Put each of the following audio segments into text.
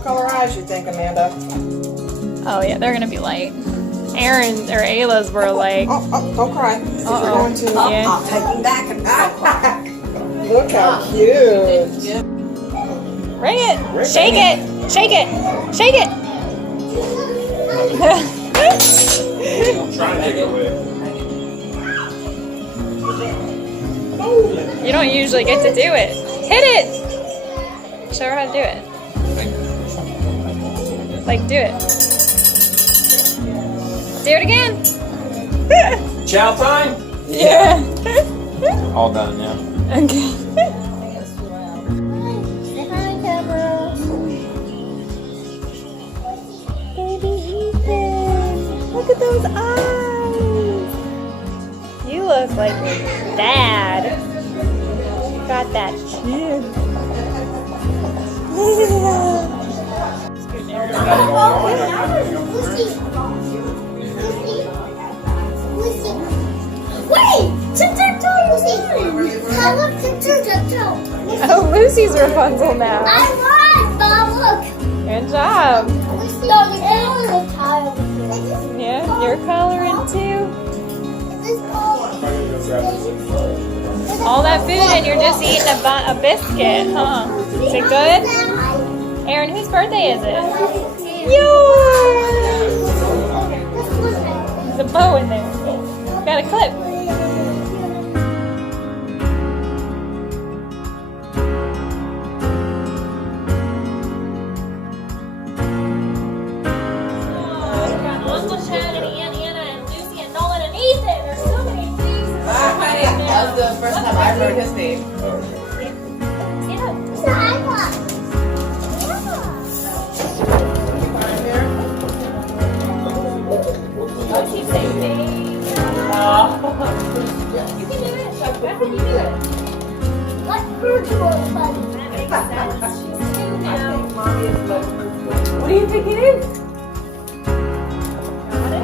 What color eyes you think, Amanda? Oh yeah, they're gonna be light. Aaron's or Ayla's were like. Oh, don't cry. You're going to. Yeah. I'm taking back and back. Look how cute. Ring it. Shake it. Shake it. Shake it. I'm trying to take it away. You don't usually get to do it. Hit it. Show her how to do it. Like, do it. Do it again. Chow time? Yeah. All done now. Okay. Say hi, camera. Baby Ethan. Look at those eyes. You look like your dad. Got that chin. Wait! Tic-tac-toe, Lucy! I love tic-tac-toe. Oh, Lucy's Rapunzel now. I won, Bob, look! Good job. No, you're going to tile. Yeah, you're coloring too. All that food and you're just eating a biscuit, huh? Is it good? Aaron, whose birthday is it? Yours! There's a bow in there. Got a clip. Uncle Chad and Aunt Anna and Lucy and Nolan and Ethan. There's so many things. That was the first time I heard his name. It's an iPod. What did you say, Dave? You can do it. How can you do it? What virtual fun? That makes sense. She's two now. What do you think it is? Got it?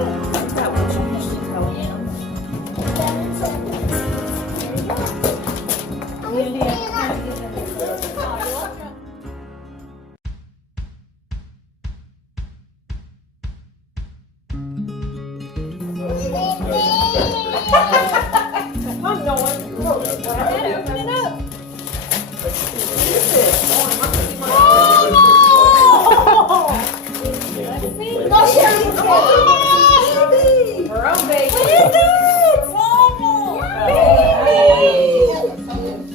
I'm going. Open it up. No, Sherry. Her own baby. What is this? Baby.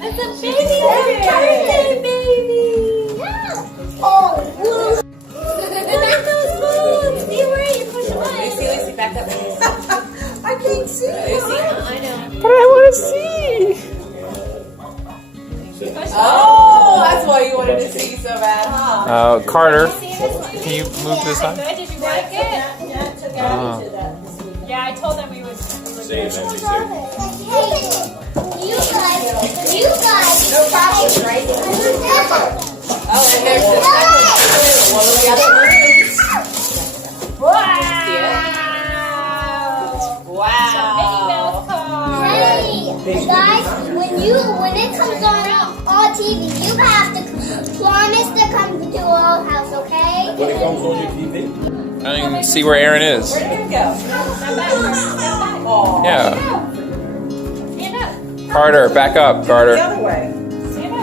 It's a Baby, baby. Yeah. Oh, look. Look at those balloons. See where you push them on. Lucy, back up. I can't see. I know. But I want to see. Oh, that's why you wanted to see so bad, huh? Carter, See this one? can you move this Good. on? Did you like it? Yeah, I told them we would. Hey, you guys. No problems, right? Oh, and there's the second one of the other rooms. Wow! Wow. Hey, guys, when it comes on TV, you have to promise to come to our house, okay? When it comes on your TV? I don't even see where Aaron is. Where did it go? Yeah. Stand up. Carter, back up, Carter. The other way. Stand up.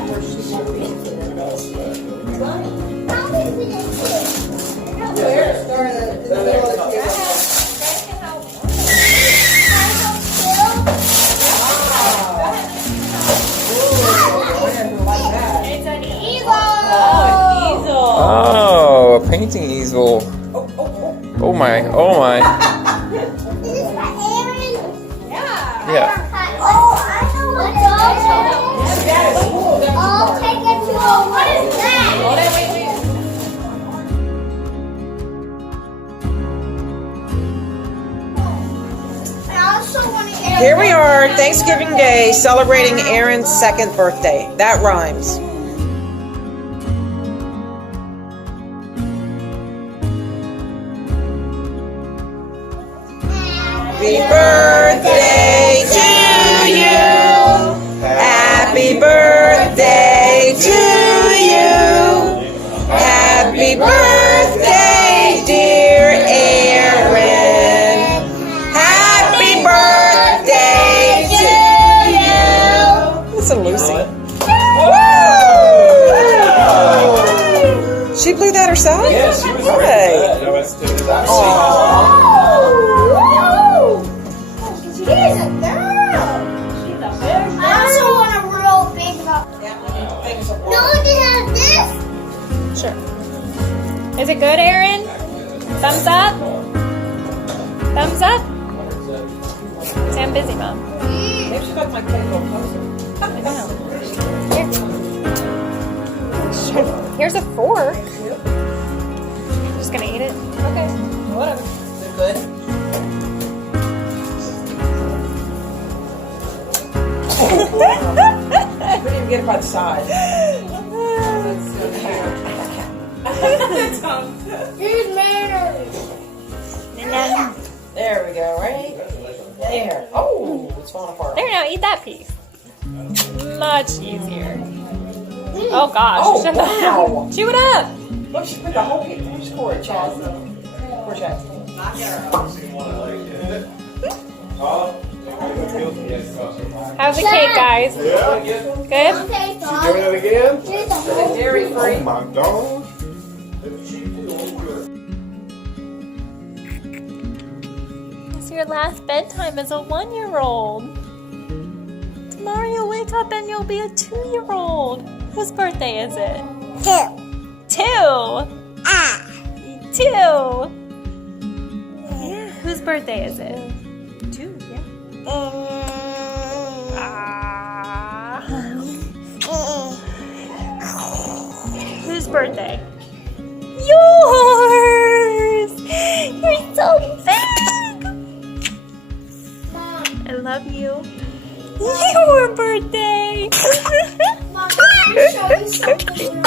It's an eagle. Oh, a painting easel. Oh my, oh my. Is this for Arin? Yeah. Yeah. Oh, I know what I'll take it to a, what is that? I also want to get Here we are, Thanksgiving Day, celebrating Aaron's second birthday. That rhymes. Happy birthday to you. Happy birthday to you. Happy birthday. There's a fork. Just gonna eat it? Okay. Whatever. Is it good? I couldn't even get it by the side. Here's manners. There we go, right? There. Oh, it's falling apart. There, now eat that piece. Much easier. Oh gosh. Oh, wow. Chew it up. Look, she put the whole piece. Who's for it, Chaz? Poor Chaz. How's the cake, guys? Yeah. Good? Okay, Doing Dog. it again? Here's the whole. Dairy free. Oh my God. It's your last bedtime as a 1-year-old. Tomorrow you'll wake up and you'll be a 2-year-old. Whose birthday is it? 2. 2. Yeah. Whose birthday is it? 2. Yeah. Whose birthday? Yours! You're so big! I love you. Your birthday! Mom, can I show you something?